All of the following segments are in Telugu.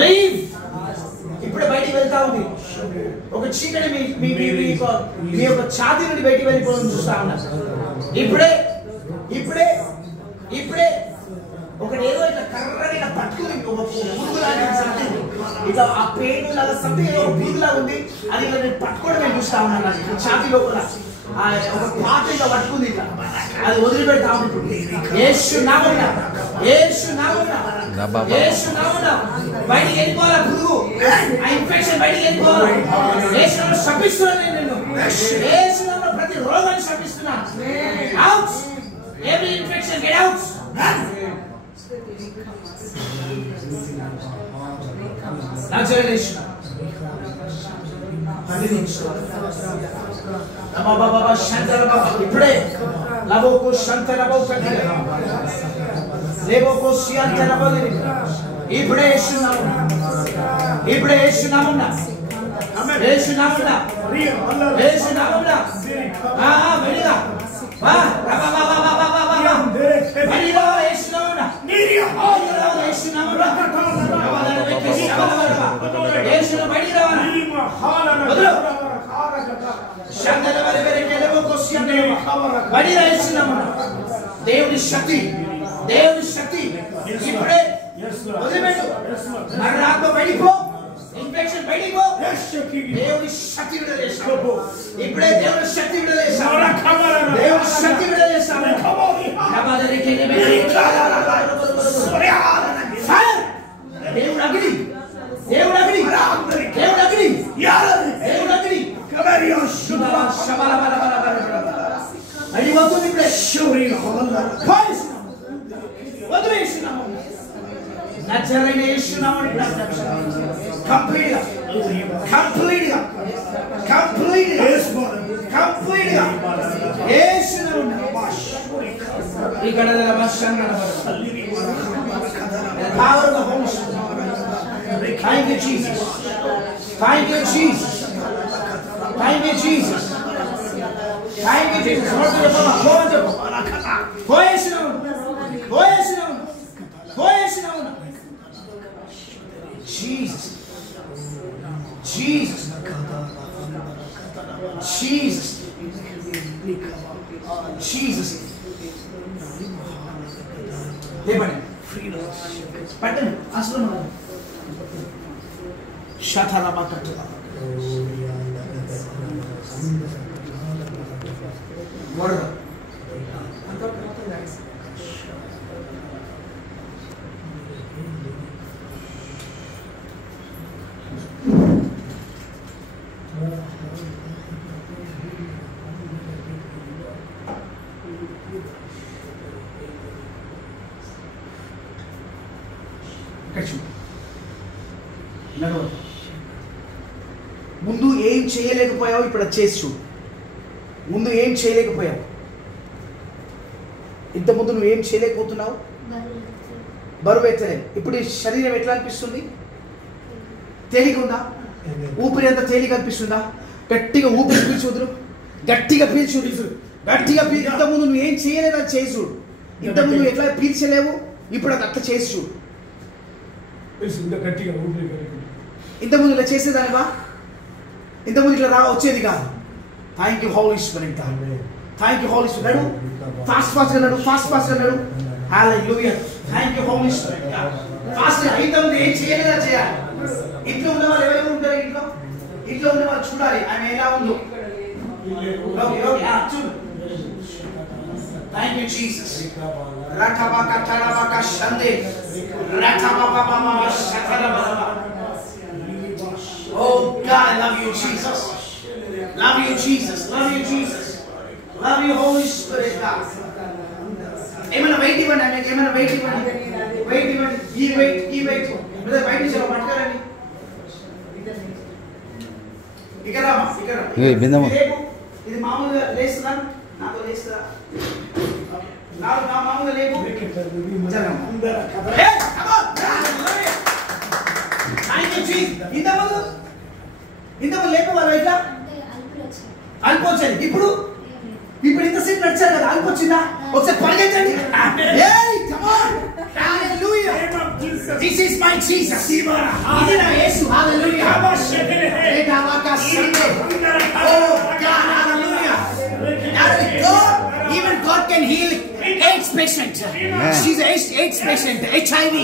లీవ్. ఇప్పుడే బయటికి వెళ్తా ఉంది. ఒక చీకటి మీ యొక్క ఛాతీ నుండి బయటికి వెళ్ళిపోవడం చూస్తా ఉన్నా. ఇప్పుడే ఇప్పుడే ఇప్పుడే ఒకటి ఏదో ఇట్లా కర్రగా ఇట్లా పట్టుకుని ఒక పురుగులాగా సంథింగ్ ఇట్లా ఆ పెయిన్ లాగా సంథింగ్ ఏదో పురుగులా ఉంది. అది ఇట్లా నేను పట్టుకోవడం నేను చూస్తా ఉన్నాను. ఛాతీ లోపల ఒక పాత ఇట్లా పట్టుకుంది. ఇట్లా అది వదిలిపెడతా ఉంటుంది. యేసు నామమున యేసు నామమున యేసు నామమున బయటికి వెళ్ళిపోవాలా పురుగు. ఆ ఇన్ఫెక్షన్ బయటికి వెళ్ళిపోవాలి. యేసు నామమున శపిస్తున్నాను నేను. యేసు నామమున ప్రతి రోగాన్ని శపిస్తున్నాను. Out. Every infection, get out. ఇప్పుడే లబోకు శాంతనబో కదిలే లేబోకు శాంతనబో ఇప్పుడే యేసునామమున ఇప్పుడే యేసునామమున యేసునామమున యేసునామమున వెలిగా వా రబా బా బా బా బా బా వెలిగా యేసునామమున నీరియా యేసునామమున యేసును బయటికి రావాలి. దేవుని శక్తి దేవుని శక్తి ఇప్పుడే వదిలిపెట్టు. మరణాత్మ బయటికి పో. ఇన్ఫెక్షన్ బయటికి పో. దేవుని శక్తి విడుదల చేస్తావు. ఇప్పుడే దేవుని శక్తి విడుదల చేస్తావు. దేవుని శక్తి విడుదల చేస్తావు. దేవుడు అగ్ని దేవుడు అగ్ని దేవుడు అగ్ని దేవుడు అగ్ని అడిపోతుంది. ఇప్పుడే వదిలేస్తున్నాము. నజరైన యేసునామమున కంప్లీట్ గా కంప్లీట్ గా కంప్లీట్ గా కంప్లీట్ గా యేసునామమున ఇక్కడ భాషంగా power of the Holy Spirit. Thank you, Jesus. Thank you, Jesus. Thank you, Jesus. Thank you, Jesus. Go on, go on. Go on. Jesus. Jesus. Jesus. Jesus. లేపండి పట్టండి అసలు శతరమ కట్టు వరద ముందు ఏం చేయలేకపోయావు, ఇప్పుడు అది చేసి చూడు. ముందు ఏం చేయలేకపోయావు, ఇంతకుముందు నువ్వు ఏం చేయలేకపోతున్నావు, బరువు ఎత్తలేదు. ఇప్పుడు ఈ శరీరం ఎట్లా అనిపిస్తుంది? తేలిక ఉందా? ఊపిరి ఎంత తేలిక అనిపిస్తుందా? గట్టిగా ఊపిరి పీల్చుదురు, గట్టిగా పీల్చుడు, గట్టిగా పీల్చు. ఇంతకుముందు నువ్వు ఏం చేయలేదు, అది చేసి చూడు. ఇంతకుముందు ఎట్లా పీల్చలేవు, ఇప్పుడు అది అట్లా చేసి చూడు. ఇంతకుముందు ఇలా చేసేదానివా? ఇంతకుముందు ఇట్లా వచ్చేది కాదు. Thank you Holy Spirit. Thank you Holy Spirit. Fast ఫాస్ట్గా నడు, ఫాస్ట్ ఫాస్ట్గా నడు. Hallelujah. Thank you Holy Spirit. Fast ఇంతకుముందు ఏం చేయలేదా చేయాలి. ఇంట్లో ఉన్న వాళ్ళు ఎవరెవరు ఉంటారు? ఇంట్లో ఉన్న వాళ్ళు చూడాలి ఆమె ఎలా ఉందో. చూడు. Thank you Jesus. రకబక తరబక షందే రకబబబమ షకరబబ. Oh God, I love you, Jesus. Love you, Jesus. Love you, Jesus. Love you, Holy Spirit, God. ఏమైనా వెయిట్ ఇవ్వండి, ఆమెకి ఏమైనా వెయిట్ ఇవ్వండి, వెయిట్ ఇవ్వండి. ఈ వెయిట్ బ్రదర్ బయట నుంచి పట్టుకోరండి. ఇక్కడ రామా, ఇక్కడ ఇది మామూలుగా లేస్తుందా? నాతో లేస్తుందా? నా మామూలుగా లేపు. ఇంతకు లేపు వాళ్ళు ఇట్లా అల్పొచ్చింది. ఇప్పుడు ఇంతసేపు నడిచారు కదా, అల్పొచ్చిందా? ఒకసారి పరిగెత్తండి. This is my Jesus. ఇది నా యేసు. Hallelujah. Oh God, hallelujah. Even God can heal AIDS patient. She's an AIDS patient, HIV.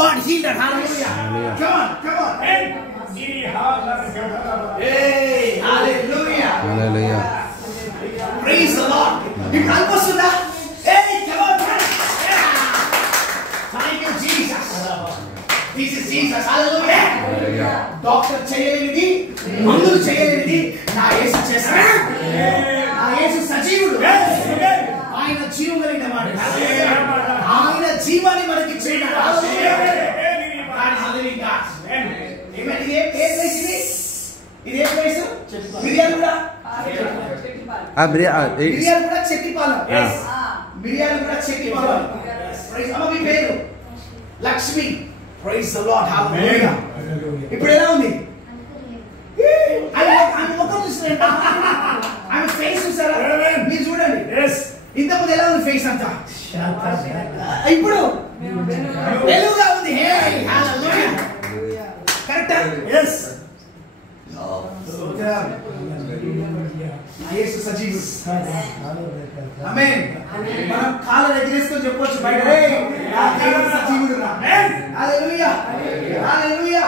God healed her. Hallelujah. Come on. Hey, hallelujah. Hallelujah. Praise the Lord. ఇప్పుడు అనిపిస్తుందా? Hey, come on. Thank you, Jesus. This is Jesus. Hallelujah. Doctor చేయలేనిది, మందులు చేయలేనిది నా యేసు చేస్తాడు. నా యేసు సజీవుడు. ఆయన జీవం కలిగిన వాడు. ఆయన జీవాన్ని మనకి ఇచ్చాడు. ఇది ఏ ప్లేస్? మిరియాలు కూడా చెట్టిపాలెం. మిరియాలు కూడా చెట్టిపాలెం. అమ్మ మీ పేరు Lakshmi. Praise the Lord. Hallelujah. ఇప్పుడు ఎలా ఉంది? ఆమె ముఖం చూసారంట. ఆమె ఫేస్ చూసారా? మీరు చూడండి. ఇంతకుముందు ఎలా ఉంది ఫేస్ అంతా? ఇప్పుడు వెలుగుగా ఉంది. కరెక్టా? ఎస్. యేసు సజీవుడు. ఆమేన్. మనం కాళ్ళ ఎగిరేసుకొని చెప్పొచ్చు బయట, నా దేవుడు సజీవుడు రా. హల్లెలూయా. హల్లెలూయా.